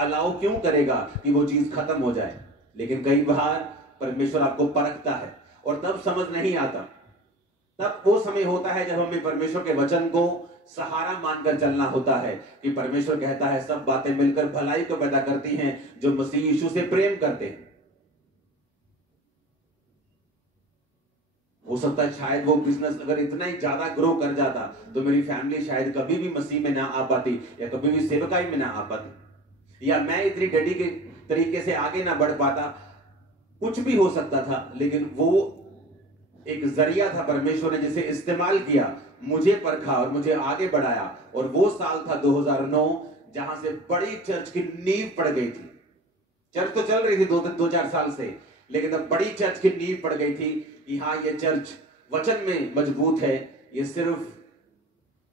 Allow क्यों करेगा कि वो चीज खत्म हो जाए। लेकिन कई बार परमेश्वर आपको परखता है और तब समझ नहीं आता। तब वो समय होता है जब हमें परमेश्वर के वचन को सहारा मानकर चलना होता है कि परमेश्वर कहता है सब बातें मिलकर भलाई को पैदा करती हैं जो मसीह यीशु से प्रेम करते हैं। हो सकता है शायद वो बिजनेस अगर इतना ही ज्यादा ग्रो कर जाता तो मेरी फैमिली शायद कभी भी मसीह में ना आ पाती या कभी भी सेवकाई में ना आ पाती, या मैं इतनी डेडिकेटेड तरीके से आगे ना बढ़ पाता। कुछ भी हो सकता था, लेकिन वो एक जरिया था परमेश्वर ने जिसे इस्तेमाल किया, मुझे परखा और मुझे आगे बढ़ाया। और वो साल था 2009 जहां से बड़ी चर्च की नींव पड़ गई थी। चर्च तो चल रही थी 2-4 साल से, लेकिन अब बड़ी चर्च की नींव पड़ गई थी कि हाँ ये चर्च वचन में मजबूत है। ये सिर्फ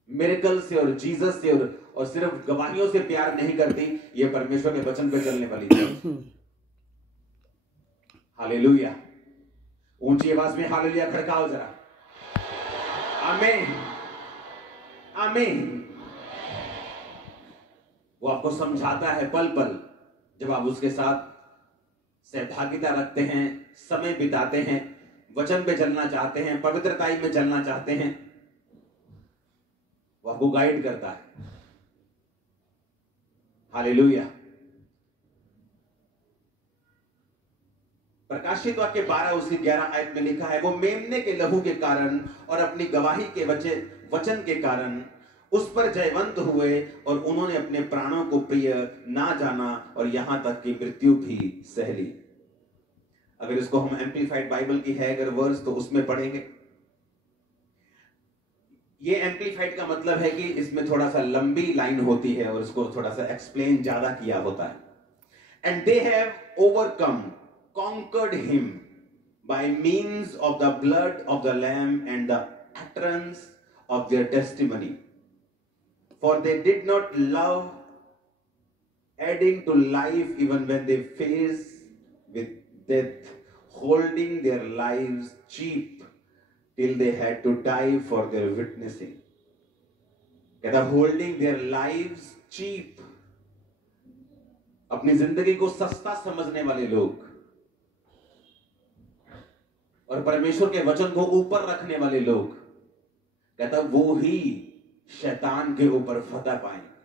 मिरेकल से और जीसस से और सिर्फ गवाहियों से प्यार नहीं करती, ये परमेश्वर के वचन पे चलने वाली चर्च। हालेलुया। ऊंची आवाज में हालेलुया खड़काओ जरा। आमीन आमीन। वो आपको समझाता है पल पल, जब आप उसके साथ सहभागिता रखते हैं, समय बिताते हैं, वचन पे चलना चाहते हैं, पवित्रताई में चलना चाहते हैं, वो आपको गाइड करता है। हालेलुया। प्रकाशित वाक्य 12 उसकी 11 आयत में लिखा है, वो मेमने के लहू के कारण और अपनी गवाही के वचन के कारण उस पर जयवंत हुए और उन्होंने अपने प्राणों को प्रिय ना जाना और यहां तक कि मृत्यु भी सह ली। अगर इसको हम एम्प्लीफाइड बाइबल की है अगर वर्स तो उसमें पढ़ेंगे। ये एम्प्लीफाइड का मतलब है कि इसमें थोड़ा सा लंबी लाइन होती है और इसको थोड़ा सा एक्सप्लेन ज्यादा किया होता है। And they have overcome conquered him by means of the blood of the lamb and the utterance of their testimony, for they did not love adding to life even when they face with death, holding their lives cheap till they had to die for their witnessing. कहता holding their lives cheap, अपनी जिंदगी को सस्ता समझने वाले लोग और परमेश्वर के वचन को ऊपर रखने वाले लोग, कहता वो ही शैतान के ऊपर फतह पाएंगे।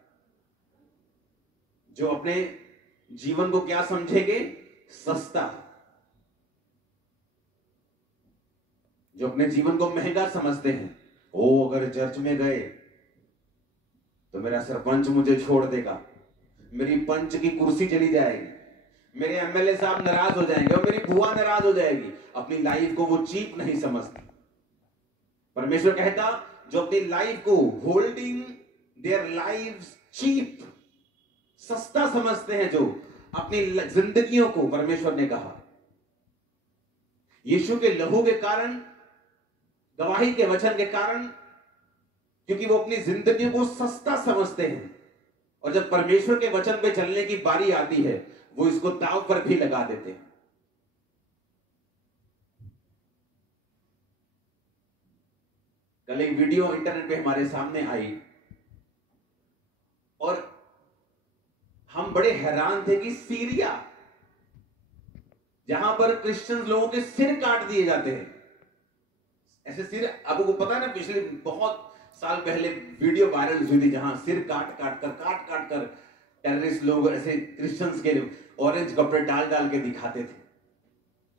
जो अपने जीवन को क्या समझेंगे? सस्ता। जो अपने जीवन को महंगा समझते हैं, ओ अगर चर्च में गए तो मेरा सरपंच मुझे छोड़ देगा, मेरी पंच की कुर्सी चली जाएगी, मेरे एमएलए साहब नाराज हो जाएंगे और मेरी बुआ नाराज हो जाएगी। अपनी लाइफ को वो चीप नहीं समझते। परमेश्वर कहता जो अपनी लाइफ को होल्डिंग देयर लाइव्स चीप, सस्ता समझते हैं, जो अपनी जिंदगियों को, परमेश्वर ने कहा यीशु के लहू के कारण, गवाही के वचन के कारण, क्योंकि वो अपनी जिंदगियों को सस्ता समझते हैं और जब परमेश्वर के वचन पे चलने की बारी आती है वो इसको दांव पर भी लगा देते हैं। कल एक वीडियो इंटरनेट पे हमारे सामने आई और हम बड़े हैरान थे कि सीरिया, जहां पर क्रिश्चियन लोगों के सिर काट दिए जाते हैं, ऐसे सिर, आपको पता है ना, पिछले बहुत साल पहले वीडियो वायरल हुई थी जहां सिर काट काट कर टेररिस्ट लोग ऐसे क्रिश्चियंस के ऑरेंज कपड़े डाल डाल के दिखाते थे।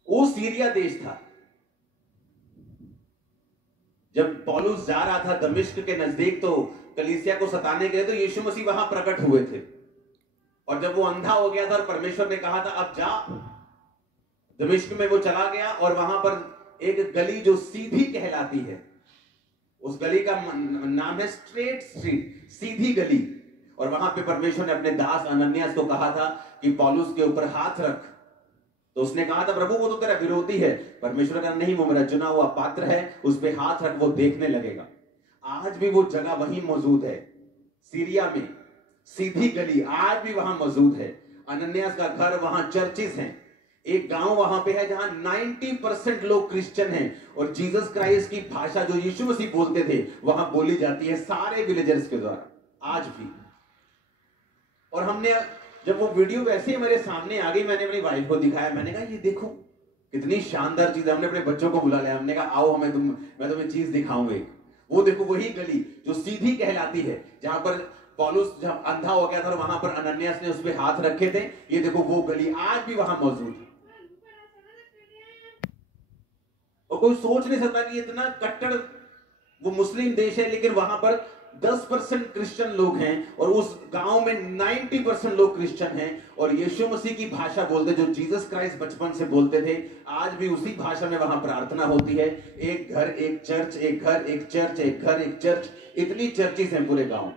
वो सीरिया देश था। जब पौलुस जा रहा था दमिश्क के नजदीक तो कलीसिया को सताने के लिए, तो यीशु मसीह वहां प्रकट हुए थे और जब वो अंधा हो गया था और परमेश्वर ने कहा था अब जा, दमिश्क में वो चला गया और वहां पर एक गली जो सीधी कहलाती है, उस गली का नाम है स्ट्रेट स्ट्रीट, सीधी गली, और वहां पे परमेश्वर ने अपने दास अनन्यास को कहा था कि पौलुस के ऊपर हाथ रख। तो उसने कहा था प्रभु वो तो तेरा विरोधी है। परमेश्वर का नहीं, वो मेरा चुना हुआ पात्र है, उस पे हाथ रख, वो देखने लगेगा। आज भी वो जगह वहीं मौजूद है, सीरिया में सीधी गली आज भी वहां मौजूद है। अनन्यास का घर, वहां चर्चिस हैं। एक गांव वहां पे है जहां 90% लोग क्रिश्चियन हैं और जीसस क्राइस्ट की भाषा जो यीशु मसीह बोलते थे वहां बोली जाती है सारे विलेजर्स के द्वारा आज भी। और हमने जब वो वीडियो वैसे ही मेरे सामने आ गई, मैंने अपनी वाइफ को दिखाया, मैंने कहा ये देखो कितनी शानदार चीज है। हमने अपने बच्चों को बुला लिया, हमने कहा आओ मैं तुम्हें चीज दिखाऊंगा एक। वो देखो वही गली जो सीधी कहलाती है, जहां पर पौलुस जब अंधा हो गया था और वहां पर अनन्यास ने उस पे हाथ रखे थे, ये देखो वो गली आज भी वहां मौजूद है। और कोई सोच नहीं सकता कि इतना कट्टर वो मुस्लिम देश है, लेकिन वहां पर 10% क्रिश्चियन लोग हैं और उस गांव में 90% लोग क्रिश्चियन हैं और यीशु मसीह की भाषा बोलते, जो जीसस क्राइस्ट बचपन से बोलते थे, आज भी उसी भाषा में वहां प्रार्थना होती है। एक घर एक चर्च, एक घर एक चर्च, एक घर एक चर्च, इतनी चर्चेस हैं पूरे गांव।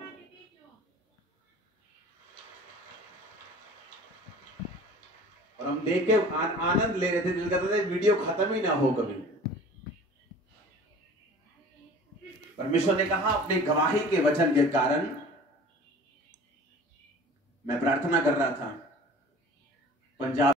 और हम देख के आनंद ले रहे थे, दिल करता था वीडियो खत्म ही ना हो कभी। परमेश्वर ने कहा अपने गवाही के वचन के कारण, मैं प्रार्थना कर रहा था पंजाब